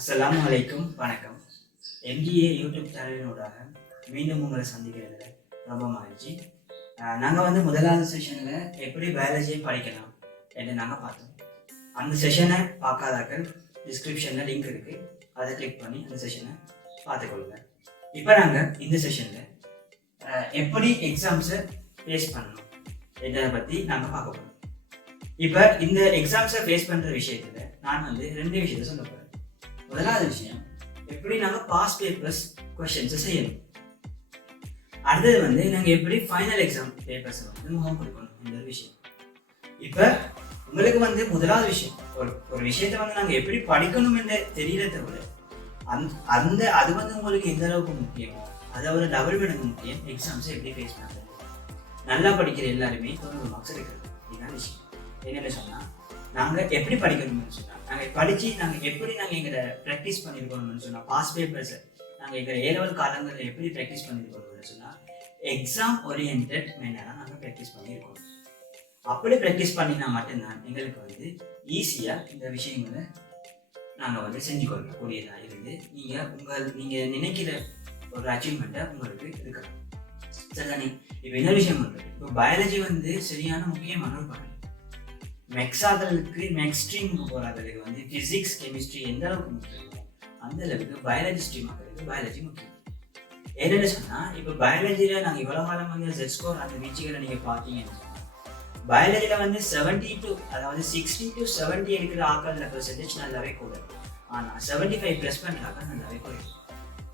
அஸ்ஸலாமு அலைக்கும், வணக்கம். எம்டிஏ யூடியூப் சேனலினூடாக மீண்டும் உங்களை சந்திக்கிறதுல ரொம்ப மகிழ்ச்சி. நாங்கள் முதலாவது செஷனில் எப்படி பயாலஜியை படிக்கலாம் என்று நாங்கள் பார்த்தோம். அந்த செஷனை பார்க்காதாக்கள் டிஸ்கிரிப்ஷனில் லிங்க் இருக்குது, அதை கிளிக் பண்ணி அந்த செஷனை பார்த்துக்கொள்ளுங்க. இப்போ நாங்கள் இந்த செஷனில் எப்படி எக்ஸாம்ஸை ஃபேஸ் பண்ணணும் என்றதை பற்றி நாங்கள் பார்க்க போகிறோம். இப்போ இந்த எக்ஸாம்ஸை ஃபேஸ் பண்ணுற விஷயத்தில் நான் 2 விஷயத்தை சொல்ல போகிறேன். முதலாவது விஷயம், எப்படி நாங்கள் பாஸ் பேப்பர்ஸ் கொஸ்டின்ஸை செய்யணும். அடுத்தது நாங்கள் எப்படி ஃபைனல் எக்ஸாம் பேப்பர்ஸை முகம் கொடுக்கணும் என்ற விஷயம். இப்போ உங்களுக்கு முதலாவது விஷயம், ஒரு விஷயத்தை நாங்கள் எப்படி படிக்கணும் என்று தெரியறத விட அது உங்களுக்கு எந்த அளவுக்கு முக்கியமோ அதை ஒரு டபுள் மடங்கு முக்கியம் எக்ஸாம்ஸை எப்படி ஃபேஸ் பண்ணுறது. நல்லா படிக்கிற எல்லாருமே 90 மார்க்ஸ் எடுக்கிறது. இதுதான் விஷயம். என்னென்னு சொன்னால், நாங்கள் எப்படி படிக்கணும்னு சொன்னால், நாங்கள் எப்படி எங்களை ப்ராக்டிஸ் பண்ணியிருக்கணும்னு சொன்னால், பாஸ் பேப்பர்ஸை நாங்கள் எங்களை ஏலவல் காலங்களில் எப்படி ப்ராக்டிஸ் பண்ணியிருக்கணும்னு சொன்னால், எக்ஸாம் ஓரியன்ட் மேனராக நாங்கள் ப்ராக்டிஸ் பண்ணியிருக்கோம். அப்படி ப்ராக்டிஸ் பண்ணினா மட்டும்தான் எங்களுக்கு ஈஸியாக இந்த விஷயங்களை நாங்கள் செஞ்சு கொள்ளக்கூடியதாக இருந்து நீங்கள் நினைக்கிற ஒரு அச்சீவ்மெண்ட்டை உங்களுக்கு இருக்கலாம். சரிதானே? இப்போ என்ன விஷயம் இப்போ பயாலஜி சரியான முக்கியமான ஒரு பாடம். மேக்ஸ் ஸ்ட்ரீமுக்கு போகிறதுக்கு ஃபிசிக்ஸ் கெமிஸ்ட்ரி எந்த அளவுக்கு முக்கியமோ அந்த அளவுக்கு பயாலஜி ஸ்ட்ரீம் ஆகிறதுக்கு பயாலஜி முக்கியம். என்னென்னு சொன்னால், இப்போ பயாலஜியில் நாங்கள் இவ்வளோ காலம் Z ஸ்கோர் அந்த வீச்சுகளை நீங்கள் பார்த்தீங்கன்னு சொன்னால், பயாலஜியில் 70 to 60 to 70 எடுக்கிற ஆக்களில் பெர்சன்டேஜ் நல்லாவே கூட, ஆனால் 75 ப்ளஸ் பண்ணுற ஆக்கள் நல்லாவே குறையும்.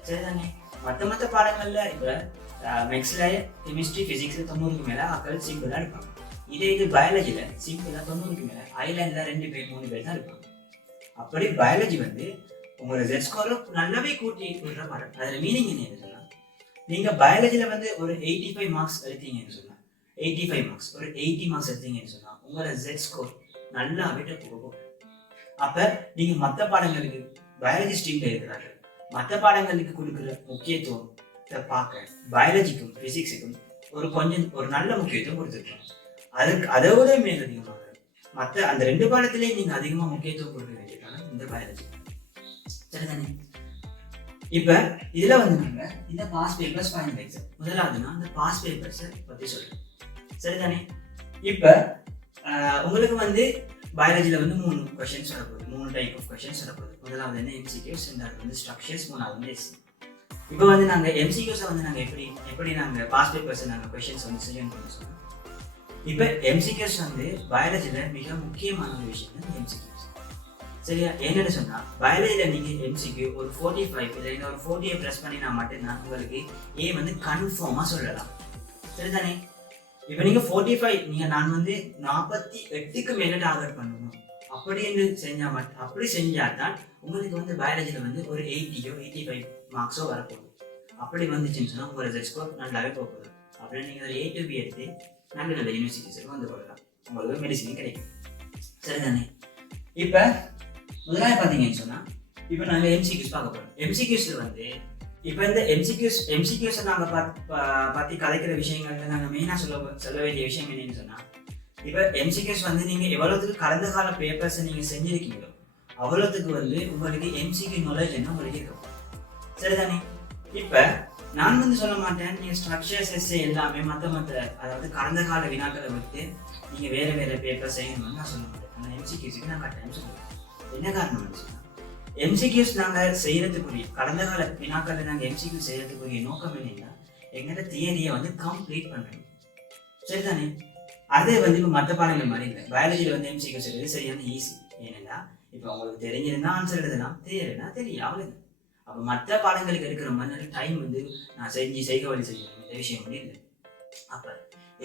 சரிதானே? மற்ற பாடங்களில் இப்போ மேக்ஸில் கெமிஸ்ட்ரி ஃபிசிக்ஸில் 90க்கு மேலே ஆக்கள் சிம்பிளாக இருப்பாங்க. இது பயாலஜியில் சிம்பிளாக 90க்கு மேலே ஐலாண்டில் 2 பேர் 3 பேர் தான் இருப்பாங்க. அப்படி பயாலஜி உங்களோட Z ஸ்கோரை நல்லாவே கூட்டி விடுற பாடம். அதில் மீனிங் என்ன சொன்னால், நீங்கள் பயாலஜியில் ஒரு 85 மார்க்ஸ் எடுத்தீங்கன்னு சொன்னால், 85 மார்க்ஸ் ஒரு 80 மார்க்ஸ் எடுத்தீங்கன்னு சொன்னால் உங்களோட Z ஸ்கோர் நல்லாவே போகும். அப்போ நீங்கள் மற்ற பாடங்களுக்கு பயாலஜி ஸ்ட்ரீமில் இருக்கிறார்கள் மற்ற பாடங்களுக்கு கொடுக்குற முக்கியத்துவத்தை பார்க்க பயாலஜிக்கும் ஃபிசிக்ஸுக்கும் ஒரு நல்ல முக்கியத்துவம் கொடுத்துருக்கோம். அதோட மேலதிகமாக மற்ற அந்த 2 பாடத்திலேயே நீங்கள் அதிகமாக முக்கியத்துவம் கொடுக்க வேண்டியதான இந்த பயாலஜி. சரிதானே? இப்போ இதில் நாங்கள் இந்த பாஸ் பேப்பர்ஸ் ஃபைனல் எக்ஸாம் முதலாவது நான் இந்த பாஸ் பேப்பர்ஸை பற்றி சொல்கிறேன். சரிதானே? இப்போ உங்களுக்கு பயாலஜியில் 3 கொஷின்ஸ் வரப்போகுது. 3 டைப் ஆஃப் கொஷின்ஸ் வரப்போகுது. முதலாவது MCQs, ரெண்டாவது ஸ்ட்ரக்சர்ஸ், மூணாவது எஸ்சி. இப்போ நாங்கள் MCQஸை நாங்கள் எப்படி நாங்கள் பாஸ் பேப்பர்ஸை நாங்கள் கொஷின்ஸ் செய்யணும்னு சொன்னோம். இப்போ MCQs பயாலஜியில் மிக முக்கியமான ஒரு விஷயம் MCQs. சரியா? என்னென்னு சொன்னால், பயாலஜியில் நீங்கள் MCQ ஒரு 45 இல்லை ஒரு 40 ப்ளஸ் பண்ணினா மட்டும்தான் உங்களுக்கு கன்ஃபார்மாக சொல்லலாம். சரிதானே? இப்போ நீங்கள் 45 நான் 48க்கு மேலே டார்கெட் பண்ணணும் அப்படின்னு அப்படி செஞ்சால் தான் உங்களுக்கு பயாலஜியில் ஒரு 80 85 மார்க்ஸோ வரப்போகுது. அப்படி வந்துச்சுன்னு சொன்னால் உங்களோட Z ஸ்கோர் நல்லாவே போகுது. அப்படின்னு நீங்கள் ஒரு A to B எடுத்து நல்ல யூனிவர்சிட்டிஸுக்கு கொள்ளலாம். உங்களுக்கு மெடிசின் கிடைக்கும். சரிதானே? இப்போ முதலாவது பார்த்தீங்கன்னு சொன்னால், இப்போ நாங்கள் MCQs பார்க்க போகிறோம். MCQஸில் இப்போ இந்த MCQஸை நாங்கள் பற்றி கலைக்கிற விஷயங்கள்ல நாங்கள் மெயினாக சொல்ல வேண்டிய விஷயம் என்னன்னு சொன்னால், இப்போ MCQs நீங்கள் எவ்வளோத்துக்கு கடந்த கால பேப்பர்ஸை நீங்கள் செஞ்சுருக்கீங்களோ அவ்வளோத்துக்கு உங்களுக்கு MCQ நாலேஜ் என்ன உங்களுக்கு இருக்கும். சரிதானே? இப்போ நான் சொல்ல மாட்டேன் நீங்கள் ஸ்ட்ரக்சர்ஸ் எஸ்ஸே எல்லாமே மற்ற அதாவது கடந்த கால வினாக்களை விட்டு நீங்கள் வேறு பேப்பர் செய்யணும்னு நான் சொல்ல மாட்டேன். ஆனால் MCQஸுக்கு நான் கட்டாயம் சொல்லுவேன். என்ன காரணம்னு சொன்னால், MCQs நாங்கள் செய்கிறதுக்குரிய கடந்த கால வினாக்களில் நாங்கள் MCQ செய்கிறதுக்குரிய நோக்கம் என்னன்னா, எங்களோட தியரியை கம்ப்ளீட் பண்ணணும். சரிதானே? அதே இப்போ மற்ற பாடங்கள் மாதிரி இல்லை. பயாலஜியில் MCQ செய்கிறது சரியான ஈஸி. ஏன்னா இப்போ உங்களுக்கு தெரிஞ்சிருந்தா ஆன்சர் எழுதலாம், தெரியலைன்னா தெரியும், அவ்வளோதான். அப்போ மற்ற பாடங்களுக்கு எடுக்கிற மாதிரி டைம் நான் செய்க வழி செய்யணும் இந்த விஷயம் இல்லை. அப்போ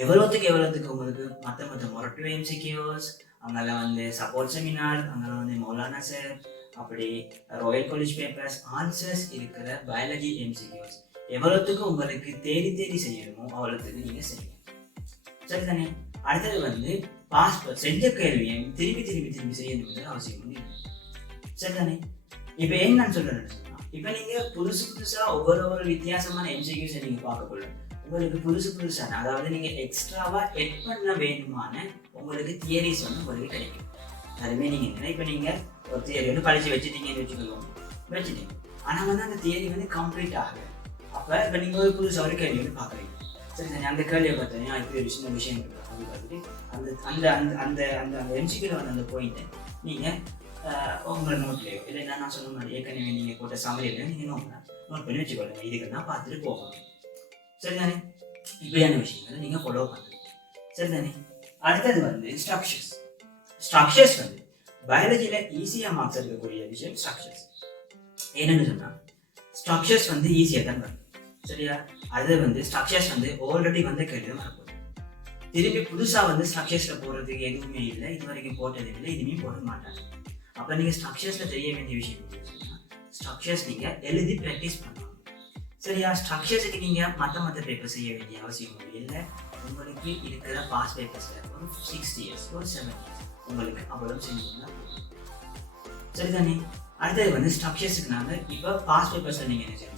எவ்வளோத்துக்கு உங்களுக்கு மற்ற மொரட்டு MCQs, அங்கே சப்போர்ட் செமினார், அங்கே மௌலானா சார், அப்படி ராயல் காலேஜ் பேப்பர்ஸ் ஆன்சர்ஸ் இருக்கிற பயாலஜி MCQs எவ்வளோத்துக்கு உங்களுக்கு தேடி செய்யணுமோ அவ்வளோத்துக்கு நீங்கள் செய்யுங்க. சரிதானே? அடுத்தது பாஸ் செஞ்ச கேள்வியை திருப்பி செய்யணும்னு அவசியம் இல்லை. சரிதானே? இப்போ ஏன் நான் சொல்கிறேன்னு சொன்னால், இப்போ நீங்கள் புதுசாக ஒவ்வொரு வித்தியாசமான MCQஸை நீங்கள் பார்க்கக்குள்ள உங்களுக்கு புதுசான அதாவது நீங்கள் எக்ஸ்ட்ராவாக எட் பண்ண வேணுமான உங்களுக்கு தியரிஸ் உங்களுக்கு கிடைக்கும். அதுமே நீங்கள் என்ன, இப்போ நீங்கள் ஒரு தியரி படித்து வச்சுட்டீங்கன்னு வச்சுக்கோங்க, வச்சுட்டீங்க. ஆனால் வந்து அந்த தியரி வந்து கம்ப்ளீட் ஆகலை. அப்போ இப்போ நீங்கள் ஒரு புதுசாக ஒரு கேள்வி வந்து பார்க்குறீங்க. சரி சரி, அந்த கேள்வியை பார்த்தீங்கன்னா இப்படி ஒரு சின்ன விஷயம் இருக்குது அப்படி பார்த்துட்டு அந்த அந்த அந்த அந்த அந்த அந்த எம்சிக்கில் வந்து அந்த பாயிண்ட்டை நீங்கள் உங்களை நோட்லையோ இல்லை நான் சொன்ன மாதிரி ஏற்கனவே நீங்கள் போட்ட சமரியில் நீங்கள் நோட் பண்ணி வச்சுக்கொள்ளுங்க. இதுக்கு நான் பார்த்துட்டு போகணும். சரிதானே? இப்படியான விஷயங்களை நீங்கள் ஃபாலோ பண்ணுங்க. சரிதானே? அடுத்தது வந்து ஸ்ட்ரக்சர்ஸ் வந்து பயாலஜியில் ஈஸியாக மார்க்ஸ் எடுக்கக்கூடிய விஷயம் ஸ்ட்ரக்சர்ஸ். என்னென்னு சொன்னால் ஸ்ட்ரக்சர்ஸ் வந்து ஈஸியாக தான் வரும். சரியா? அது வந்து ஸ்ட்ரக்சர்ஸ் வந்து ஆல்ரெடி வந்து கேள்வி வரப்போகுது. திருப்பி புதுசாக வந்து ஸ்ட்ரக்சர்ஸில் போடுறதுக்கு எதுவுமே இல்லை, இது வரைக்கும் போட்டது இல்லை, இதுவுமே போட மாட்டாங்க. அப்போ நீங்கள் ஸ்ட்ரக்சர்ஸில் தெரிய வேண்டிய விஷயம் ஸ்ட்ரக்சர்ஸ் நீங்கள் எழுதி ப்ராக்டிஸ் பண்ணணும். சரியா? ஸ்ட்ரக்சர்ஸுக்கு நீங்கள் மற்ற பேப்பர் செய்ய வேண்டிய அவசியம் இல்லை. உங்களுக்கு இருக்கிற பாஸ் பேப்பர்ஸில் ஒரு 6 years ஒரு 7 years உங்களுக்கு அவ்வளவு செஞ்சீங்கன்னா சரிதானே? அடுத்தது வந்து ஸ்ட்ரக்சர்ஸுக்கு நாங்கள் இப்போ பாஸ் பேப்பர்ஸில் நீங்கள் என்ன செய்யணும்,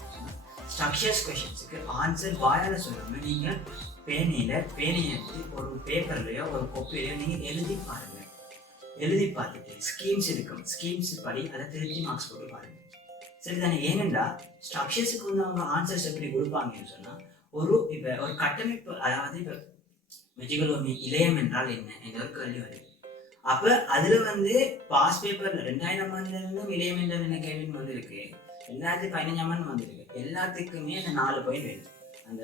ஸ்ட்ரக்சர்ஸ் கொஷின்ஸுக்கு ஆன்சர் வாயால் சொல்லாமல் நீங்கள் பேனையை எடுத்து ஒரு பேப்பர்லையோ ஒரு கொப்பிலையோ நீங்கள் எழுதி பாருங்கள். எழுதி பார்த்துட்டு ஸ்கீம்ஸ் இருக்கும், ஸ்கீம்ஸ் படி அதை திருப்பி மார்க்ஸ் போட்டு பாருங்கள். சரிதானே? ஏனென்றா ஸ்ட்ரக்சர்ஸுக்கு வந்து அவங்க ஆன்சர்ஸ் எப்படி கொடுப்பாங்கன்னு சொன்னால் இப்போ ஒரு கட்டமைப்பு, அதாவது இப்போ வெஜிகலோமி இளையம் என்றால் என்ன என்ற ஒரு கேள்வி வருது. அப்போ அதில் வந்து பாஸ் பேப்பரில் 2000 ஆண்டுலேருந்தும் இளையம் என்றால் என்ன கேள்வின்னு வந்துருக்கு, 2015 வந்துருக்கு. எல்லாத்துக்குமே அந்த 4 பாயிண்ட் வேணும். அந்த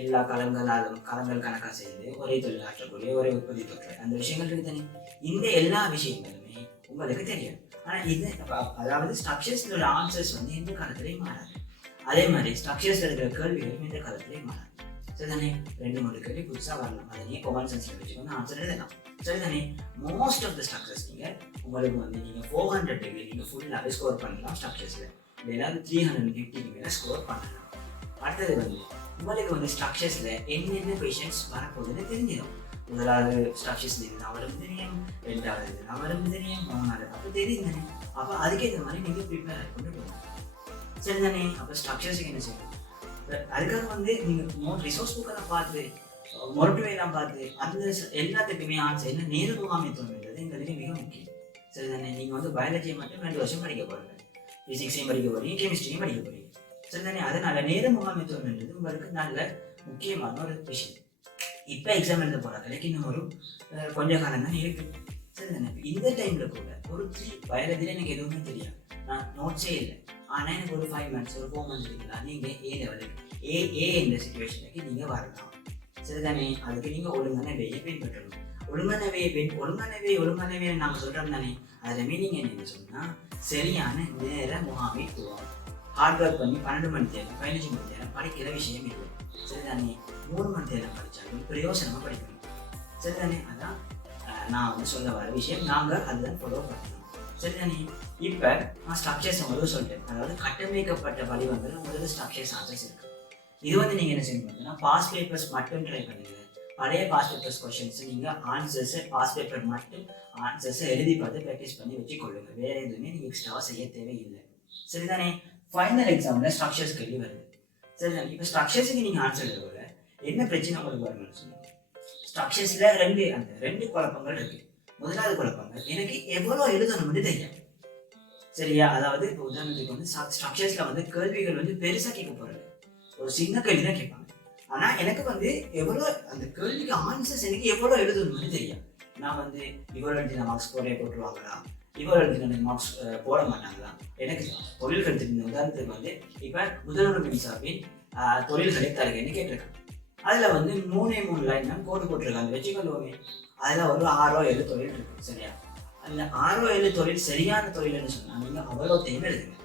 எல்லா களங்கள் கணக்காக செய்து ஒரே தொழில் ஆற்றக்கூடிய ஒரே உற்பத்தி தொற்று அந்த விஷயங்கள் இருக்கு தானே. இந்த எல்லா விஷயங்களுமே உங்களுக்கு தெரியும். ஆனால் இது அதாவது ஸ்ட்ரக்சர்ஸில் உள்ள ஆன்சர்ஸ் வந்து எந்த காலத்துலேயும் மாறாது. அதே மாதிரி ஸ்ட்ரக்சர்ஸில் இருக்கிற கேள்விகளும் எந்த காலத்துலேயும் மாறாது. சரிதானே? 2-3 கேள்வி புதுசாக வரலாம், அதை நீங்கள் காமன் சென்ஸில் வச்சுக்கொண்டு ஆன்சர் எழுதலாம். சரிதானே? மோஸ்ட் ஆஃப் த ஸ்ட்ரக்சர்ஸ் உங்களுக்கு வந்து நீங்கள் 400 degree நீங்கள் ஃபுல்லாகவே ஸ்கோர் பண்ணலாம். ஸ்ட்ரக்சர்ஸில் ஏதாவது 350 மேலே ஸ்கோர் பண்ணலாம். அடுத்தது வந்து உங்களுக்கு வந்து ஸ்ட்ரக்சர்ஸில் என்னென்ன கொஷின்ஸ் வரப்போகுதுன்னு தெரிஞ்சிடும். முதலாவது ஸ்ட்ரக்சர்ஸில் இருந்தால் வரும் தெரியும், 2வது இருந்தால் வரும் தெரியும், 3வது அப்போ தெரியும் தானே. அப்போ அதுக்கேற்ற மாதிரி நீங்கள் ப்ரிப்பேர் ஆகி கொண்டு போகணும். சரிதானே? அப்போ ஸ்ட்ரக்சர்ஸுக்கு என்ன செய்யணும், அதுக்காக வந்து நீங்கள் ரிசோர்ஸ் புக்கெல்லாம் பார்த்து மொரட்டுவையெல்லாம் பார்த்து அந்த எல்லாத்துக்குமே ஆன்சர் என்ன நேர முகாமைத்துவம்ன்றது எங்களுக்கு மிக முக்கியம். சரிதானே? நீங்கள் வந்து பயாலஜியை மட்டும் 2 வருஷம் படிக்க போகிறீங்க, ஃபிசிக்ஸையும் படிக்க போகிறீங்க, கெமிஸ்ட்ரியும் படிக்க போகிறீங்க. சரிதானே? அதனால நேர முகாமைத்துவம்ன்றது உங்களுக்கு நல்ல முக்கியமான ஒரு விஷயம். இப்போ எக்ஸாம் எழுத போகிறாங்க, இன்னும் ஒரு கொஞ்ச காலம் தான் இருக்குது. சரிதானே? இந்த டைமில் கூட ஒரு 3 பயாலஜியில் எனக்கு எதுவுமே தெரியாது, நான் நோட்ஸே இல்லை. ஆனால் எனக்கு ஒரு 5 months ஒரு 4 months இருக்கலாம், நீங்கள் A லெவலுக்கு ஏ என்ற சிச்சுவேஷனுக்கு நீங்கள் வரலாம். சரிதானே? அதுக்கு நீங்கள் ஒழுங்கான வேயை பின்பற்றணும். ஒழுங்கானவே நாங்கள் சொல்கிறோம் தானே. அதில் மீனிங் என்னன்னு சொன்னால் சரியான நேர முகாமைத்துவம். ஹார்ட் ஒர்க் பண்ணி 12 மணி நேரம் 15 மணி நேரம் படிக்கிற விஷயம் இல்லை. சரிதானே? 3 மணி நேரம் படித்தாலும் பிரயோசனமாக படிக்கணும். சரிதானே? அதான் நான் வந்து சொல்ல வர விஷயம். நாங்கள் அதுதான் ஃபாலோ பண்ணணும். சரிதானே? இப்போ நான் ஸ்ட்ரக்சர்ஸ் உங்களுக்கு சொல்லிட்டேன். அதாவது கட்டமைக்கப்பட்ட வடிவங்கள் உங்களுக்கு ஸ்ட்ரக்சர்ஸ் ஆன்சர்ஸ் இருக்குது. இது வந்து நீங்கள் என்ன செய்யணும் பார்த்தீங்கன்னா பாஸ் பேப்பர்ஸ் மட்டும் ட்ரை பண்ணுங்கள். பழைய பாஸ் பேப்பர்ஸ் கொஷின்ஸ் நீங்கள் ஆன்சர்ஸை பாஸ் பேப்பர் மட்டும் ஆன்சர்ஸை எழுதி பார்த்து ப்ராக்டிஸ் பண்ணி வச்சுக்கொள்ளுங்க. வேறு எதுவுமே நீங்கள் எக்ஸ்ட்ராவாக செய்ய தேவையில்லை. சரிதானே? ஃபைனல் எக்ஸாமில் ஸ்ட்ரக்சர்ஸ் கேள்வி வருது. சரிதானே? இப்போ ஸ்ட்ரக்சர்ஸுக்கு நீங்கள் ஆன்சர் எழுதல என்ன பிரச்சனை உங்களுக்கு வரணும்னு சொன்னோம். ஸ்ட்ரக்சர்ஸில் ரெண்டு குழப்பங்கள் இருக்குது. முதலாவது குழப்பங்கள் எனக்கு எவ்வளோ எழுதணும்னு தெரியும். சரியா? அதாவது இப்போ உதாரணத்துக்கு வந்து ஸ்ட்ரக்சர்ஸில் வந்து கேள்விகள் வந்து பெருசாக கேட்க போகிறது, ஒரு சின்ன கேள்வி தான் கேட்பாங்க. ஆனால் எனக்கு வந்து எவ்வளோ அந்த கேள்விக்கு ஆன்சர்ஸ் எனக்கு எவ்வளோ எழுதணும்னு தெரியும். நான் வந்து இவ்வளோ எழுதின மார்க்ஸ் போட்டுருவாங்களா, இவ்வளோ எழுதின மார்க்ஸ் போட மாட்டாங்களா. எனக்கு தொழில்கள் தெரிஞ்ச உதாரணத்துக்கு வந்து இப்போ முதல்வர் மின்சார்பின் தொழில்களை தருகன்னு கேட்டிருக்காங்க. அதில் வந்து 3 லைன் தான் போட்டிருக்காங்க வச்சுக்கொள்வோமே. அதில் ஒரு 6-7 தொழில் இருக்குது. சரியா? அந்த 6-7 தொழில் சரியான தொழில்னு சொன்னால் நீங்கள் அவ்வளோ டைம் எழுதுங்க.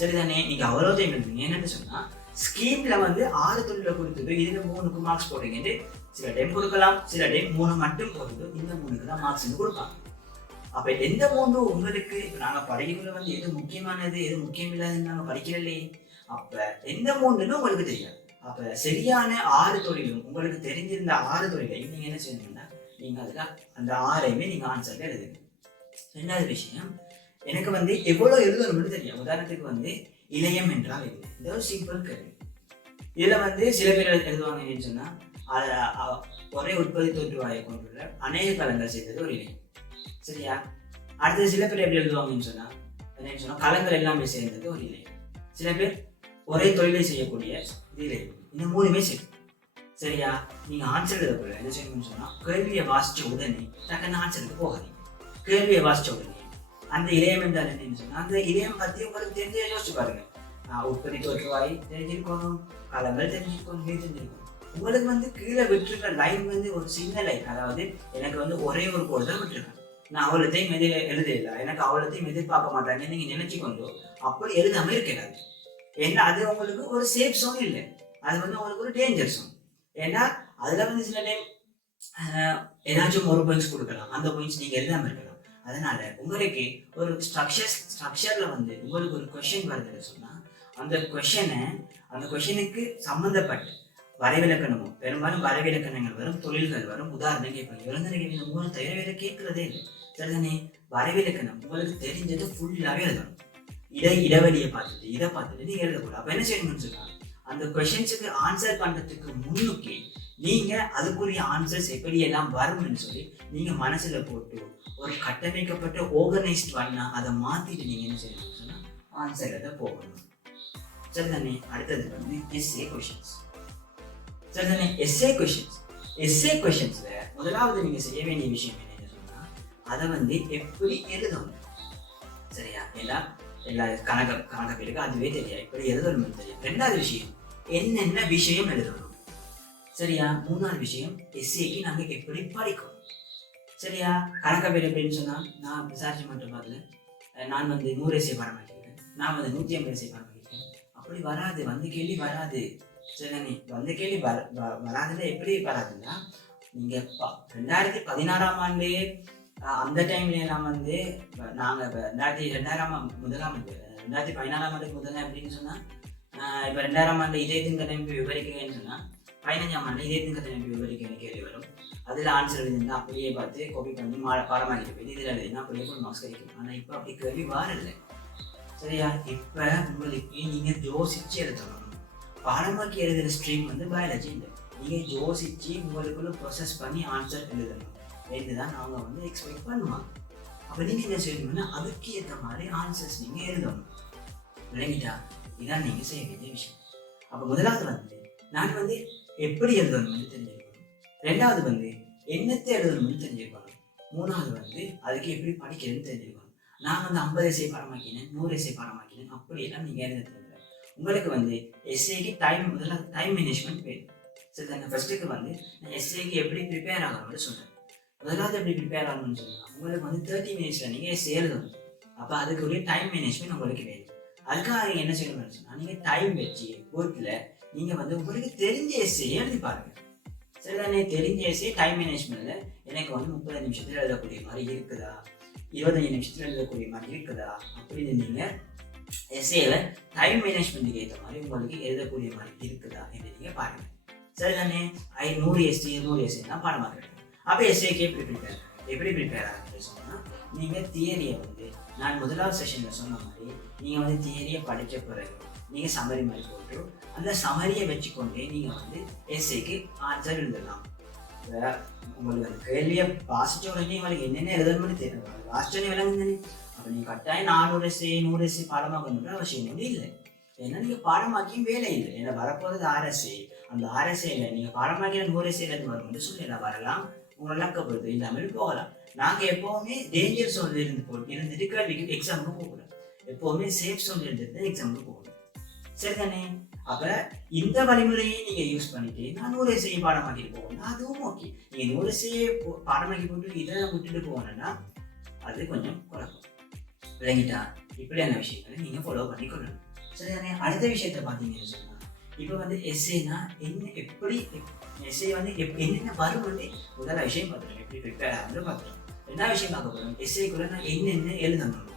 சரிதானே? நீங்கள் அவ்வளோ டைம் எழுதுங்க. என்னென்னு சொன்னால் ஸ்கீமில் வந்து 6 தொழிலை கொடுத்துட்டு இதில் 3க்கு மார்க்ஸ் போடுங்கன்ட்டு சில டைம் கொடுக்கலாம், சில டைம் 3 மட்டும் போட்டுட்டு இந்த 3க்கு தான் மார்க்ஸ்ன்னு கொடுப்பாங்க. அப்போ எந்த 3 உங்களுக்கு இப்போ நாங்கள் படிக்கிறதுல வந்து எது முக்கியமானது எது முக்கியம் இல்லாதுன்னு நாங்கள் படிக்கிறல்லையே. அப்போ எந்த 3ன்னு உங்களுக்கு தெரியாது. அப்போ சரியான 6 தொழிலும் உங்களுக்கு தெரிஞ்சிருந்த 6 தொழிலையும் நீங்கள் என்ன செய்யணும்னா நீங்கள் அதில் அந்த 6ஐயுமே நீங்கள் ஆன்சரில் எழுதுங்க. 2வது விஷயம், எனக்கு வந்து எவ்வளோ எழுதணும்னு தெரியும். உதாரணத்துக்கு வந்து இளையம் என்றால் இது இந்த ஒரு சிம்பிள் கேள்வி. இதில் வந்து சில பேர் எழுதுவாங்க என்னன்னு சொன்னால் ஒரே உற்பத்தி தோற்றுவாயை கொண்டுள்ள அநேக கலங்கள் செய்தது ஒரு இளையம். சரியா? அடுத்தது சில பேர் எப்படி எழுதுவாங்கன்னு சொன்னால் என்ன சொன்னா களங்கள் எல்லாமே சேர்ந்தது ஒரு இலையம். சில பேர் ஒரே தொழிலை செய்யக்கூடிய இது இலையம். இந்த 3மே சரி. சரியா? நீங்க ஆன்சர் எழுதக்குள்ள என்ன செய்யணும்னு சொன்னா கேள்வியை வாசிச்ச உடனே டக்குன்னு ஆன்சருக்கு போகாதீங்க. கேள்வியை வாசிச்ச உடனே அந்த இலையம் என்றால் என்னன்னு சொன்னா அந்த இலையம் பத்தி உங்களுக்கு தெரிஞ்ச யோசிச்சு பாருங்க. உற்பத்தி தோற்றுவாய் தெரிஞ்சிருக்கணும், களங்கள் தெரிஞ்சிருக்கணும், தெரிஞ்சிருக்கணும். உங்களுக்கு கீழே விட்டுருக்க லைன் ஒரு சின்ன லைன், அதாவது எனக்கு ஒரே ஒரு கோடு தான் விட்டுருக்கேன். நான் அவ்வளோத்தையும் எழுதல, எனக்கு அவ்வளோத்தையும் எதிர்பார்க்க மாட்டாங்க நீங்க நினைச்சு கொண்டு அப்படி எழுதாம இருக்கிறாரு. ஏன்னா அது உங்களுக்கு ஒரு சேஃப் சோன் இல்லை, அது உங்களுக்கு ஒரு டேஞ்சர் சோன். ஏன்னா அதுல சில டைம் ஏதாச்சும் ஒரு பாயிண்ட்ஸ் கொடுக்கலாம், அந்த பாயிண்ட்ஸ் நீங்க எழுதாம இருக்கலாம். அதனால உங்களுக்கு ஒரு ஸ்ட்ரக்சர்ல உங்களுக்கு ஒரு கொஸ்டின் வருதுன்னு சொன்னா அந்த கொஸ்டினுக்கு சம்பந்தப்பட்ட வரைவிலக்கணமும், பெரும்பாலும் வரைவிலக்கணங்கள் வரும், தொழில்கள் வரும், உதாரணம் கேட்பாங்க. இளைஞர்கள் இந்த 3 தவிர வேற கேட்கறதே இல்லை. சரிதானே? வரைவிலக்கணம் உங்களுக்கு தெரிஞ்சது ஃபுல்லாவே எழுதணும். இடைவெளியை பார்த்துட்டு இதை பார்த்துட்டு நீங்க எழுதக்கூடாது. அப்ப என்ன செய்யணும்னு சொன்னா அந்த கொஸ்டின்ஸுக்கு ஆன்சர் பண்றதுக்கு முன்னுக்கே நீங்க அதுக்குரிய ஆன்சர்ஸ் எப்படி எல்லாம் வரும்னு சொல்லி நீங்க மனசுல போட்டு ஒரு கட்டமைக்கப்பட்ட ஆர்கனைஸ்ட் பண்ணா அதை மாத்திட்டு நீங்க என்ன செய்யணும்னு சொன்னா ஆன்சர் எழுத போகணும். சரிதானே? அடுத்தது எஸ்ஏ கொஸ்டின்ஸ். சரிதானே? எஸ்ஏ கொஸ்டின்ஸ்ல முதலாவது நீங்க செய்ய வேண்டிய விஷயம் என்னன்னு சொன்னா அதை எப்படி எழுதணும். சரியா? எல்லா கணக்க பேருக்கு அதுவே தெரியாது, எப்படி எழுதணும் தெரியும். 2வது விஷயம் என்னென்ன விஷயம் எழுதணும். சரியா? 3வது விஷயம் எஸ்ஏக்கு நாங்க எப்படி படிக்கணும். சரியா? கணக்க பேர் எப்படின்னு சொன்னா நான் விசாரிச்சு மட்டும் பார்க்கல, நான் 100 எஸ்ஏ பாடம் ஆக்கியிருக்கேன், நான் 150 எஸ்ஏ பாடம் ஆக்கியிருக்கேன். அப்படி வராது, கேள்வி வராது. சரிதானே? கேள்வி வராதுல எப்படி வராதுன்னா நீங்க 2016ஆம் ஆண்டு அந்த டைம்ல எல்லாம் நாங்க 2000 முதலாம் ஆண்டு 2014ஆம் ஆண்டுக்கு முதல்ல அப்படின்னு சொன்னா இப்ப 2000ஆம் ஆண்டு இதே திங்கட்கிழமை விவரிக்கிறேன்னு சொன்னா 15ஆம் ஆண்டு இதே திங்கட்கிழமை விவரிக்கிறேன் கேள்வி வரும். அதுல ஆன்சர் எழுதிருந்தா அப்படியே பார்த்து காப்பி பண்ணி பாடமாக்கிட்டு போய் இதுல எழுதினா அப்படியே ஒரு மார்க்ஸ் கிடைக்கும். ஆனா இப்ப அப்படி கேள்வி வாரல. சரியா? இப்ப உங்களுக்கு நீங்க யோசிச்சு எழுதணும். பாடமாக்கி எழுதுற ஸ்ட்ரீம் பயாலஜி இல்லை. நீங்க யோசிச்சு உங்களுக்குள்ள ப்ரொசஸ் பண்ணி ஆன்சர் எழுதணும். இதுதான் அவங்க எக்ஸ்பெக்ட் பண்ணுவாங்க. அப்ப நீங்க என்ன செய்யணும்னா அதுக்கு ஏற்ற மாதிரி ஆன்சர்ஸ் நீங்க எழுதணும். விளங்கிட்டா? இதான் நீங்க செய்ய வேண்டிய விஷயம். அப்ப முதலாவது நான் எப்படி எழுதணும்னு தெரிஞ்சிருக்கணும். 2வது என்னத்தை எழுதணும்னு தெரிஞ்சிருக்கணும். 3வது அதுக்கு எப்படி படிக்கிறதுன்னு தெரிஞ்சிருக்கணும். நான் 50 எஸ்ஏ பாடமாக்கினேன், 100 எஸ்ஏ பாடமாக்கினேன், அப்படியெல்லாம் நீங்க எழுத தேவை. உங்களுக்கு எஸ்ஏக்கு முதல்ல டைம் மேனேஜ்மெண்ட் வேணும். சரி தானே? ஃபர்ஸ்ட்டுக்கு நான் எஸ்ஏக்கு எப்படி ப்ரிப்பேர் ஆகணும்னு சொல்றேன். முதலாவது எப்படி ப்ரிப்பேர் ஆகணும்னு சொன்னா உங்களுக்கு 30 மினிட்ஸ்ல நீங்க எஸ்ஏ எழுதணும். அப்ப அதுக்குரிய டைம் மேனேஜ்மெண்ட் உங்களுக்கு வேணும். அதுக்காக நீங்க என்ன செய்யணும்னு சொன்னா நீங்க டைம் வச்சு வீட்டுல நீங்க உங்களுக்கு தெரிஞ்ச எஸ்ஏ எழுதி பாருங்க. சரிதானே? தெரிஞ்ச எஸ்ஏ டைம் மேனேஜ்மெண்ட்ல எனக்கு 30 நிமிஷத்துல எழுதக்கூடிய மாதிரி இருக்குதா, 25 நிமிஷத்துல எழுதக்கூடிய மாதிரி இருக்குதா அப்படின்னு நீங்க எஸ்ஏல டைம் மேனேஜ்மெண்ட்டுக்கு ஏற்ற மாதிரி உங்களுக்கு எழுதக்கூடிய மாதிரி இருக்குதா என்று நீங்க பாருங்க. சரிதானே? 100 எஸ்ஏ தான் பாடமாக்க. அப்ப எஸ்ஏக்கு எப்படி ப்ரிப்பேர் ஆகுது சொன்னா நீங்க தியரியை நான் முதலாவது செஷன்ல சொன்ன மாதிரி நீங்க தியரியை படிச்ச பிறகு நீங்க சமரி மாதிரி போட்டு அந்த சமரியை வச்சுக்கொண்டே நீங்க எஸ்ஏக்கு ஆன்சர் எழுதலாம். உங்களுக்கு கேள்வியை வாசிச்ச உடனே உங்களுக்கு என்னென்ன எழுதணும்னு தெரியும், வாசிச்சோடனே விளங்கு தானே. அப்ப நீங்க கட்டாயம் 400 எஸ்ஏ 100 எஸ்ஏ பாடமாக்கணுன்ற அவசியம் இல்லை. ஏன்னா நீங்க பாடமாக்கியும் வேலை இல்லை. ஏன்னா வரப்போறது RSA, அந்த RSAல நீங்க பாடமாக்கின 100 எஸ்ஏல வரும்னு சொல்லி வரலாம், உங்களை லக்கப்படுது இல்லாமல் போகலாம். நாங்க எப்பவுமே டேஞ்சர் சோன்ல இருந்துட்டு கேள்விக்கு எக்ஸாமுக்கு போகக்கூடாது. எப்பவுமே சேஃப் சோன்ல இருந்துட்டு எக்ஸாமுக்கு போகணும். சரிதானே? அப்ப இந்த வழிமுறையை நீங்க யூஸ் பண்ணிட்டு நான் 100 எஸ்ஏ பாடமாக்கிட்டு போகணும், அதுவும் ஓகே. நீங்க 100 எஸ்ஏ பாடமாக்கி போட்டு இதை விட்டுட்டு போகணும்னா அது கொஞ்சம் குழப்பம். விளங்கிட்டா? இப்படியான விஷயங்களை நீங்க ஃபாலோ பண்ணி கொள்ளணும். சரிதானே? அடுத்த விஷயத்த பாத்தீங்கன்னு சொன்னா இப்ப எஸ்ஏனா என்ன, எப்படி எஸ்ஏ என்னென்ன வரும்னு முதல்ல விஷயம் பார்த்துருக்கோம், எப்படி ப்ரிப்பேர் ஆகுது பார்த்துருக்கோம். 2வது விஷயம் பார்க்க போறோம் எஸ்ஏக்குள்ள நான் என்னென்ன எழுதணும்.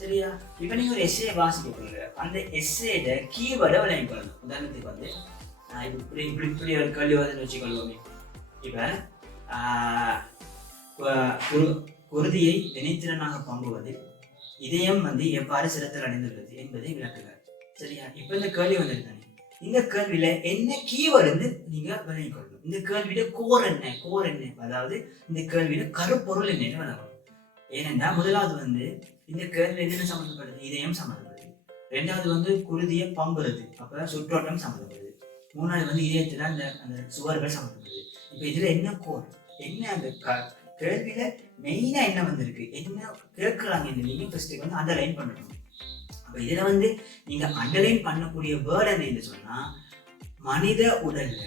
சரியா? இப்ப நீங்க ஒரு எஸ்ஏ வாசிக்க போறீங்க, அந்த எஸ்ஏட கீவேர்டை விளங்கி கொள்ளணும். உதாரணத்துக்கு இப்படி ஒரு கேள்வி வச்சுக்கொள்வோமே. இப்ப குருதியை வினைத்திறனாக பம்புவது இதயம் எவ்வாறு சிரத்தில் அடைந்துள்ளது என்பதை விளக்குக. சரியா? இப்ப இந்த கேள்வி வந்திருக்காங்க. இந்த கேள்வியில என்ன கீவேர்டு நீங்க விளங்கிக் கொள்ளணும். இந்த கேள்வியில கோர் என்ன, அதாவது இந்த கேள்வியில கருப்பொருள் என்னன்னு விளங்கணும். ஏனென்றா முதலாவது இந்த கேள்வி என்னென்ன சம்மந்தப்படுது? இதயம் சம்மந்தப்படுது. ரெண்டாவது வந்து குருதியை பம்புறது, அப்ப சுற்றோட்டம் சம்மந்தப்படுது. மூணாவது வந்து இதயத்துல அந்த அந்த சுவர்கள் சம்மந்தப்படுது. இப்ப இதுல என்ன கோர், என்ன அந்த கேள்வியில மெயினா என்ன வந்திருக்கு, என்ன கேட்கறாங்க, நீங்க ஃபர்ஸ்ட் வந்து அண்டர்லைன் பண்ணணும். அப்ப இதுல வந்து நீங்க அண்டர்லைன் பண்ணக்கூடிய வேர்ட் என்ன சொன்னா, மனித உடல்ல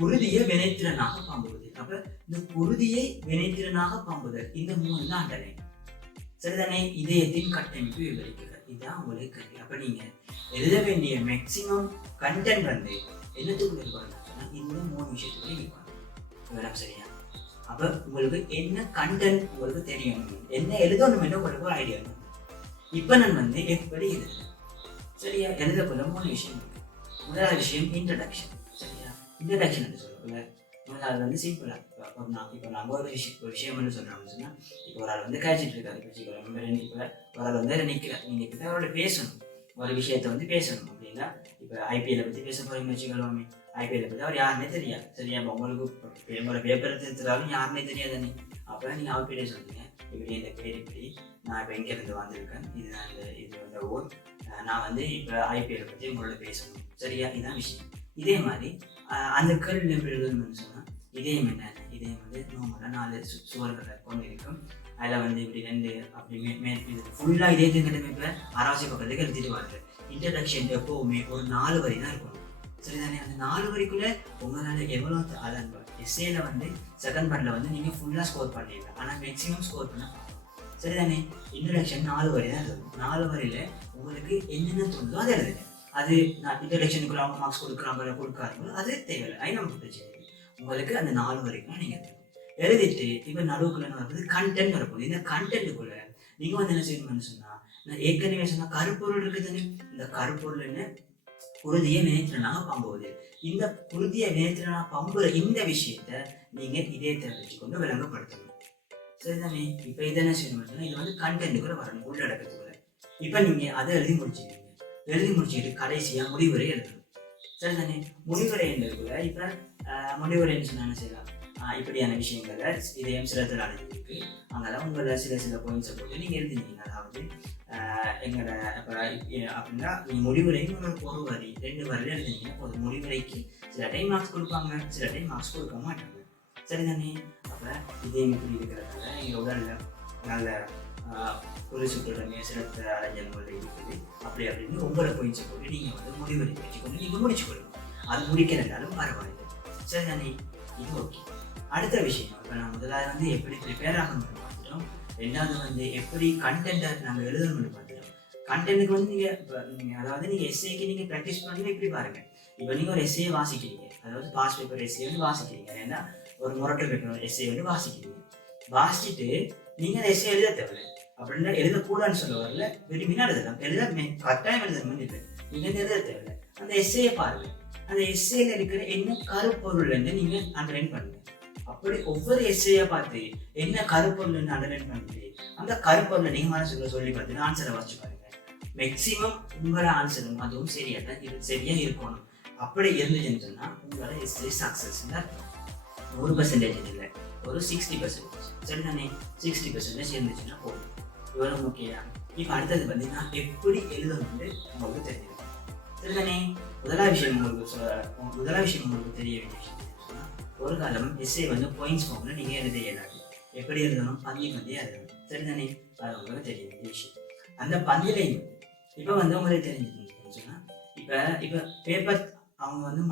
குருதியை வினைத்திறனாக பாம்புவது. அப்ப இந்த குருதியை வினைத்திறனாக பாம்புதல், இந்த மூணு தான் அண்டர்லைன். சரிதானே? இதயத்தின் கட்டமைப்பு விவரிக்கிறது. இதுதான் உங்களுக்கு கல்வி. அப்ப நீங்க எழுத வேண்டிய மேக்சிமம் கண்டென்ட் வந்து என்னத்துக்குள்ள இருப்பாங்கன்னா இந்த மூணு விஷயத்துக்குள்ள இருப்பாங்க. விவரம் சரியா? அப்ப உங்களுக்கு என்ன கண்டென்ட் உங்களுக்கு தெரியும், என்ன எழுதணும் என்று உங்களுக்கு ஒரு ஐடியா இருக்கும். இப்ப நான் வந்து எப்படி எழுதுறேன் சரியா? எழுத போல மூணு விஷயம் இருக்கு. முதலாவது விஷயம் இன்ட்ரடக்ஷன். சரியா? இன்ட்ரடக்ஷன் என்று சொல்லக்குள்ள முதலாவது வந்து சிம்பிளா இப்போ நாங்கள் ஒரு விஷயம் வந்து சொல்றோம்னு சொன்னா, இப்போ ஒரு ஆள் வந்து காய்ச்சிட்டு இருக்காரு, இப்போ ஒரு ஆள் வந்து நிற்கிறார், நீங்க கிட்ட அவரோட பேசணும், ஒரு விஷயத்த வந்து பேசணும் அப்படின்னா, இப்போ ஐபிஎல்லை பத்தி பேச போறீங்கன்னு வச்சுக்கலாமே. ஐபிஎல்லை பத்தி அவர் யாருன்னே தெரியாது. சரியா? இப்போ உங்களுக்கு உங்களோட பேப்பர் எடுத்துட்டாலும் யாருன்னே தெரியாதானே. அப்ப நீங்க அவர்கிட்ட சொல்றீங்க, இப்படி இந்த பேர் இப்படி, நான் இப்போ எங்க இருந்து வந்திருக்கேன், இதுதான் இது வந்து ஊர், நான் வந்து இப்போ ஐபிஎல் பத்தி உங்களோட பேசணும். சரியா? இதுதான் விஷயம். இதே மாதிரி அந்த கேள்வி எப்படி எழுதணும்னு சொன்னா, இதயம் என்ன, இதயம் வந்து நோம்புல 4 சுவர்களை கொண்டு இருக்கும். அதில் வந்து இப்படி 2 அப்படி ஃபுல்லாக இதயத்தின் கட்டமைப்பில் ஆராய்ச்சி பக்கத்துக்கு எழுதிட்டு வருது. இன்ட்ரடக்ஷன் எப்போவுமே ஒரு 4 வரி தான் இருக்கணும். சரிதானே? அந்த 4 வரிக்குள்ள உங்களால் எவ்வளோ அதான் எஸ்ஏல வந்து செகண்ட் பார்ட்ல வந்து நீங்கள் ஃபுல்லாக ஸ்கோர் பண்ணிடுங்க, ஆனால் மேக்ஸிமம் ஸ்கோர் பண்ண சரிதானே? இன்ட்ரடக்ஷன் 4 வரி தான் எழுதணும். 4 வரியில் உங்களுக்கு என்னென்ன தோணுதோ அதை எழுதுங்க. அது நான் இன்ட்ரடக்ஷனுக்குள்ள அவங்க மார்க்ஸ் கொடுக்குறாங்க கொடுக்காதவங்க அது தேவையில்லை, அது நமக்கு பிரச்சனை. உங்களுக்கு அந்த 4 வரைக்கும் நீங்க எழுதிட்டு இப்ப நடுவுக்குள்ள வருது கண்டென்ட் வரப்போகுது. இந்த கண்டென்ட்டுக்குள்ள நீங்க வந்து என்ன செய்யணும்னு சொன்னா, நான் ஏற்கனவே சொன்னா கருப்பொருள் இருக்குதுன்னு, இந்த கருப்பொருள் என்ன குருதியை வினைத்திறனாக பம்புவது. இந்த குருதியை வினைத்திறனாக பம்புற இந்த விஷயத்த நீங்க இதயத்தை வச்சுக்கொண்டு விளங்கப்படுத்தணும். சரிதானே? இப்ப இதை என்ன செய்யணும்னு சொன்னா, இது வந்து கண்டென்ட்டுக்குள்ள வரணும், உள்ளடக்கத்துக்குள்ள. இப்ப நீங்க அதை எழுதி முடிச்சிருக்கீங்க. எழுதி முடிச்சுட்டு கடைசியா முடிவுரை எழுதணும். சரிதானே? முடிவுரை எழுதுக்குள்ள இப்ப முடிவுரைன்னு சொன்னா என்ன செய்யலாம், இப்படியான விஷயங்களை இதயம் சிலத்தில் அடைஞ்சிருக்கு, அங்கெல்லாம் உங்களை சில பாயிண்ட்ஸை போட்டு நீங்க எழுதினீங்க. அதாவது எங்களோட அப்படின்னா நீங்க முடிவுரையும் ஒரு வரி 2 வரியில எழுதினீங்க. ஒரு முடிவுரைக்கு சில டைம் மார்க்ஸ் கொடுப்பாங்க, சில டைம் மார்க்ஸ் கொடுக்க மாட்டாங்க. சரிதானே? அப்ப இதயம் இப்படி இருக்கிறதுனால எங்க உடல்ல நல்ல ஒரு சுற்றுலமே சிறந்த அடைஞ்சல்கள் இருக்குது அப்படி அப்படின்னு உங்களை பாயிண்ட்ஸை போட்டு நீங்க வந்து முடிவுரை வச்சுக்கொண்டு நீங்க முடிச்சுக்கொள்ளணும். அது முடிக்கிறதாலும் பரவாயில்லை. சரிதானே? இது ஓகே. அடுத்த விஷயம், இப்போ நான் முதலாவது வந்து எப்படி ப்ரிப்பேர் ஆகணும்னு பார்த்துட்டோம். ரெண்டாவது வந்து எப்படி கண்டென்ட்டை நாங்கள் எழுதணும்னு பார்த்துட்டோம். கண்டென்ட்டுக்கு வந்து நீங்கள் அதாவது நீங்கள் எஸ்ஏக்கு நீங்கள் ப்ராக்டிஸ் பண்ணி இப்படி பாருங்கள். இப்போ நீங்கள் ஒரு எஸ்ஏ வாசிக்கிறீங்க, அதாவது பாஸ் பேப்பர் எஸ்ஏ வந்து வாசிக்கிறீங்க, ஏன்னா ஒரு முரட்டு பேப்பர் எஸ்ஏ வந்து வாசிக்கிறீங்க. வாசிச்சுட்டு நீங்கள் அந்த எஸ்ஏ எழுத தேவை அப்படின்னா எழுதக்கூடாதுன்னு சொல்ல வரல, விரும்பினா எழுதலாம், கட்டாயம் எழுதணும்னு இல்லை, நீங்கள் எழுத தேவை. அந்த எஸ்ஏயை பாருங்கள், அந்த எஸ்ஏல இருக்கிற என்ன கருப்பொருள் நீங்க அண்டர்லைன் பண்ணுங்க. அப்படி ஒவ்வொரு எஸ்ஏயா பார்த்து என்ன கருப்பொருள் அண்டர்லைன் பண்ணிட்டு அந்த கருப்பொருளை நீங்க மனசுக்குள்ள சொல்லி பார்த்து ஆன்சரை வச்சு பாருங்க. மேக்சிமம் உங்களோட ஆன்சரும் அதுவும் சரியா இருக்கணும். அப்படி இருந்துச்சுன்னு சொன்னா உங்களோட எஸ்ஏ சக்சஸ் 100% இல்லை, ஒரு 60%. சரிதானே? 60% இருந்துச்சுன்னா போதும். இவ்வளவு முக்கியம். இப்ப அடுத்தது பார்த்தீங்கன்னா எப்படி எழுதணும்னு உங்களுக்கு தெரிஞ்சிருக்கும். சரிதானே? முதலாவது விஷயம் உங்களுக்கு தெரிய வேண்டிய விஷயம் சொன்னா, ஒரு காலம் எஸ்ஏ வந்து பாயிண்ட்ஸ் ஃபார்ம்ல நீங்க எழுத இயலாது. எப்படி எழுதணும்? பந்தியா எழுதணும். சரிதானே? அது உங்களுக்கு தெரிய வேண்டிய விஷயம். அந்த பந்திலையும் இப்ப வந்து உங்களுக்கு தெரிஞ்சுக்கணும்னு சொன்னா, இப்ப பேப்பர் அவங்க வந்து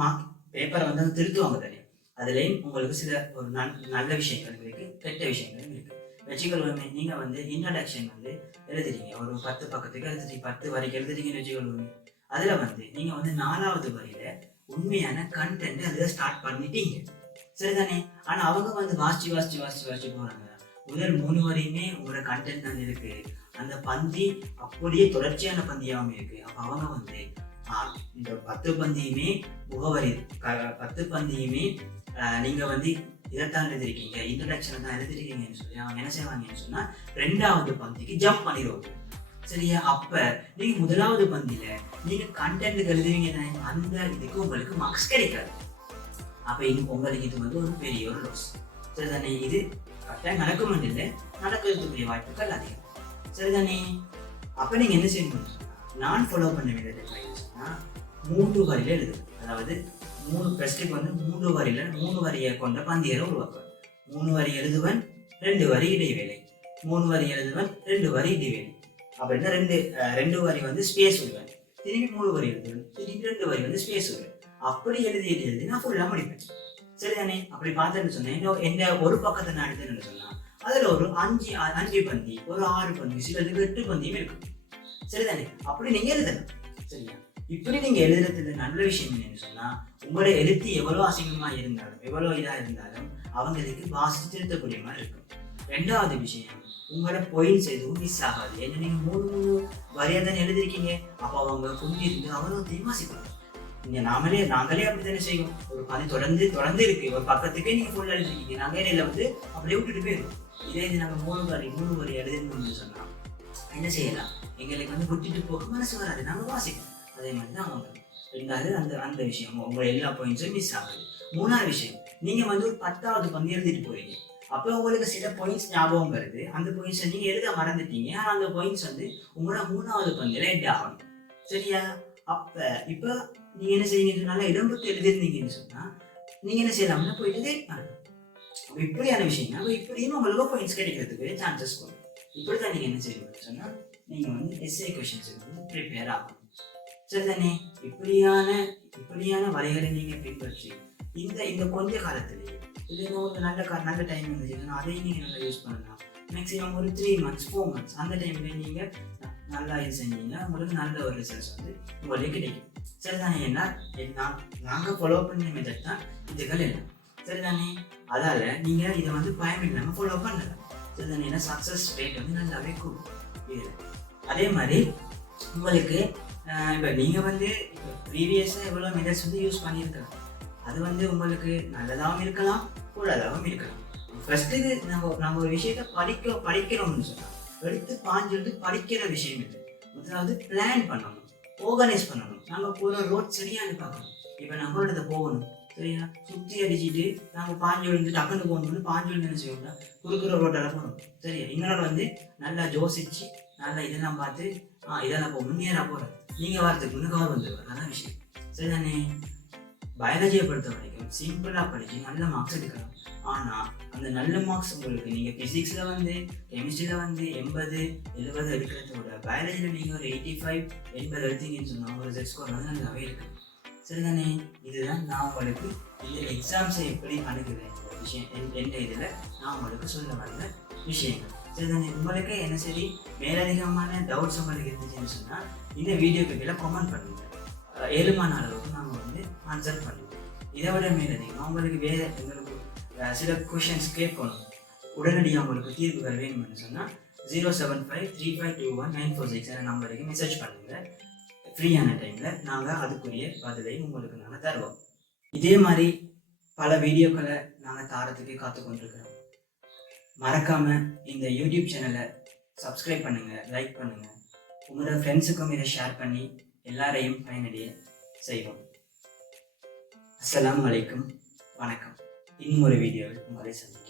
பேப்பரை வந்து திருத்துவாங்க தானே, அதுலேயும் உங்களுக்கு சில ஒரு நல்ல விஷயங்கள் இருக்கு, கெட்ட விஷயங்களும் இருக்கு. வச்சுக்கொள்வோமே, நீங்க வந்து இன்ட்ரடக்ஷன் வந்து எழுதுறீங்க, ஒரு 10 பக்கத்துக்கு எழுதுறீங்க, 10 வரைக்கும் எழுதுறீங்கன்னு வச்சுக்கொள்வோமே. அதுல வந்து நீங்க வந்து 4வது வரியில உண்மையான கண்டென்ட் அதுல ஸ்டார்ட் பண்ணிட்டீங்க. சரிதானே? ஆனா அவங்க வந்து வாசிச்சு போறாங்க. முதல் 3 வரையுமே உங்களோட கண்டென்ட் தான் இருக்கு, அந்த பந்தி அப்படியே தொடர்ச்சியான பந்தியாகவும் இருக்கு. அப்ப அவங்க வந்து இந்த 10 பந்தியுமே முகவரி 10 பந்தியுமே நீங்க வந்து இதைத்தான் எழுதிருக்கீங்க, இன்ட்ரடக்ஷன் தான் எழுதிருக்கீங்கன்னு சொல்லி அவங்க என்ன செய்வாங்கன்னு சொன்னா 2வது பந்திக்கு ஜம்ப் பண்ணிடுவாங்க. சரியா? அப்ப நீங்க முதலாவது பந்தியில நீங்க கண்டென்ட் எழுதுவீங்க, அந்த இதுக்கு உங்களுக்கு மார்க்ஸ் கிடைக்காது. அப்ப உங்களுக்கு இது வந்து ஒரு பெரிய ஒரு லாஸ். சரிதானே? இது கரெக்டாக நடக்கும் இல்லை, நடக்கிறதுக்குரிய வாய்ப்புகள் அதிகம். சரிதானே? அப்போ நீங்கள் என்ன செய்யணும், நான் ஃபாலோ பண்ண வேண்டியது சொன்னால் 3 வரியில் எழுதுவேன். அதாவது 3 ஃபர்ஸ்ட்டுக்கு வந்து 3 வரியில் 3 வரியை கொண்ட பந்தியரை உருவாக்குவேன். 3 வரி எழுதுவன், 2 வரி இடைவேளை, 3 வரி எழுதுவன், 2 வரி இடைவேளை. அப்படின்னா 2 வரி வந்து ஸ்பேஸ் விடுவேன், திரும்பி 3 வரி எழுதுவேன், திரும்பி 2 வரி வந்து ஸ்பேஸ் விடுவேன். அப்படி எழுதி நான் ஃபுல்லாக முடிப்பேன். சரிதானே? அப்படி பார்த்தேன்னு சொன்னேன், என்ன ஒரு பக்கத்தை நான் எடுத்தேன்னு சொன்னா அதில் ஒரு 5 பந்தி, ஒரு 6 பந்தி, சிலருக்கு 8 பந்தியும் இருக்கும். சரிதானே? அப்படி நீங்க எழுதலாம். சரியா? இப்படி நீங்க எழுதுறதுல நல்ல விஷயம் என்னன்னு சொன்னா, உங்களோட எழுத்து எவ்வளவு அசிங்கமா இருந்தாலும், எவ்வளவு இதா இருந்தாலும் அவங்களுக்கு வாசித்து திருத்தக்கூடிய மாதிரி இருக்கும். 2வது விஷயம், உங்களோட பாயிண்ட்ஸ் எதுவும் மிஸ் ஆகாது. ஏன்னா நீங்க 3 வரியா தானே எழுதிருக்கீங்க. அப்போ அவங்க புரிஞ்சிருந்து அவ்வளவு வாசிப்பாங்க. இங்க நாங்களே அப்படித்தானே செய்வோம். ஒரு பந்தி தொடர்ந்து இருக்கு, ஒரு பக்கத்துக்கே நீங்க ஃபுல்லா எழுதிருக்கீங்க, நாங்க இடையில வந்து அப்படியே விட்டுட்டு போயிருக்கோம். இதே இது நாங்க 3 வரி எழுதணும்னு சொன்னா என்ன செய்யலாம், எங்களுக்கு வந்து விட்டுட்டு போக மனசு வராது, நாங்க வாசிப்போம். அதே மாதிரி தான் அவங்க 2வது அந்த விஷயம், உங்க எல்லா பாயிண்ட்ஸும் மிஸ் ஆகுது. 3வது விஷயம், நீங்க வந்து ஒரு 10வது பந்தி எழுதிட்டு போறீங்க. அப்போ உங்களுக்கு சில பாயிண்ட்ஸ் ஞாபகம் வருது, அந்த பாயிண்ட்ஸை நீங்க எழுத மறந்துட்டீங்க. ஆனா அந்த பாயிண்ட்ஸ் வந்து உங்களோட 3வது பந்தியில எட் ஆகணும். சரியா? இப்போ நீங்க என்ன செய்வீங்க, நல்லா இடம்பெற்று எழுதிருந்தீங்கன்னு சொன்னா நீங்க என்ன செய்யலாம்னா போயிட்டு வெயிட் பண்ணணும். இப்படியான விஷயம்னா இப்படியும் உங்களுக்கு பாயிண்ட்ஸ் கிடைக்கிறதுக்கு சான்சஸ் வரும். இப்படிதான் நீங்க என்ன செய்வீங்கன்னு சொன்னா நீங்க வந்து எஸ்ஏ கொஸ்டின்ஸுக்கு வந்து ப்ரிப்பேர் ஆகணும். சரிதானே? இப்படியான வரைகளை நீங்க பின்பற்றி இந்த கொஞ்ச காலத்திலேயே இது உங்களுக்கு நல்ல டைம் இருந்துச்சுன்னா அதையும் நீங்க நல்லா யூஸ் பண்ணலாம். மேக்ஸிமம் ஒரு 3 months 4 months அந்த டைம்ல நீங்க நல்லா இது செஞ்சீங்கன்னா உங்களுக்கு நல்ல ஒரு ரிசல்ட்ஸ் வந்து உங்களுக்கு கிடைக்கும். சரிதானே? ஏன்னா நாங்கள் ஃபாலோ பண்ண மெத்தட் தான் இதுகள் எல்லாம். சரிதானே? அதால நீங்க இதை வந்து பயம் இல்லாம ஃபாலோ பண்ணலாம். சரிதானே? ஏன்னா சக்சஸ் ரேட் வந்து நல்லாவே கூடும் இதுல. அதே மாதிரி உங்களுக்கு இப்போ நீங்க வந்து ப்ரீவியஸாக எவ்வளோ மெத்தட்ஸ் வந்து யூஸ் பண்ணியிருக்கலாம், அது வந்து உங்களுக்கு நல்லதாகவும் இருக்கலாம், கூடாதாகவும் இருக்கலாம். ஃபர்ஸ்ட்டுக்கு நம்ம ஒரு விஷயத்த படிக்கிறோம்னு சொன்னால் எடுத்து பாஞ்சு படிக்கிற விஷயம் இல்லை. முதலாவது பிளான் பண்ணணும், ஆர்கனைஸ் பண்ணணும். நம்ம போகிற ரோட் சரியானு பார்க்கணும். இப்போ நம்மளோட இதை போகணும், சரியா? சுற்றி அடிச்சுட்டு நாங்கள் பாஞ்சு விழுந்து டக்குன்னு போகணும்னு பாஞ்சு விழுந்து என்ன செய்வோம்னா குறுக்குற ரோட்டால் போகணும். சரியா? இன்னொரு வந்து நல்லா யோசிச்சு நல்லா இதெல்லாம் பார்த்து இதெல்லாம் போகணும், நேராக போகிறது. நீங்கள் வரதுக்கு முன்னே கவர் வந்துடுவார். அதான் விஷயம். சரிதானே? பயாலஜியை பொறுத்த வரைக்கும் சிம்பிளாக படிச்சு நல்ல மார்க்ஸ் எடுக்கலாம். ஆனால் அந்த நல்ல மார்க்ஸ் உங்களுக்கு நீங்கள் ஃபிசிக்ஸில் வந்து கெமிஸ்ட்ரியில் வந்து 80 70 எடுக்கிறத விட பயாலஜியில் நீங்கள் ஒரு 85 80 எடுத்தீங்கன்னு சொன்னால் உங்களுக்கு Z ஸ்கோர் வந்து நல்லாவே இருக்குது. சரிதானே? இதுதான் நான் உங்களுக்கு இந்த எக்ஸாம்ஸை எப்படி அணுகுறேன் விஷயம் என்ற இதில் நான் உங்களுக்கு சொல்ல வந்த விஷயங்கள். சரிதானே? உங்களுக்கு என்ன சரி மேலதிகமான டவுட்ஸ் உங்களுக்கு இருந்துச்சுன்னு சொன்னால் இந்த வீடியோக்கு கீழே கமெண்ட் பண்ணுங்கள். 7மான அளவுக்கு நாங்கள் வந்து ஆன்சர் பண்ணுவோம். இதை விட மேலதிகமாக உங்களுக்கு வேறு எங்களுக்கு சில கொஷின்ஸ் கேட்கணும், உடனடியாக உங்களுக்கு தீர்வுகள் வேணும்னு சொன்னால் 07535219446 நம்பருக்கு மெசேஜ் பண்ணுங்கள். ஃப்ரீயான டைமில் நாங்கள் அதுக்குரிய பதிலையும் உங்களுக்கு நாங்கள் தருவோம். இதே மாதிரி பல வீடியோக்களை நாங்கள் தாரத்துக்கு காத்துக்கொண்டிருக்கிறோம். மறக்காமல் இந்த யூடியூப் சேனலை சப்ஸ்கிரைப் பண்ணுங்கள், லைக் பண்ணுங்கள், உங்களோட ஃப்ரெண்ட்ஸுக்கும் இதை ஷேர் பண்ணி எல்லாரையும் பயனடைய செய்வோம். அஸ்ஸலாமு அலைக்கும், வணக்கம். இன்னும் ஒரு வீடியோவில் உங்களை சந்திக்கிறேன்.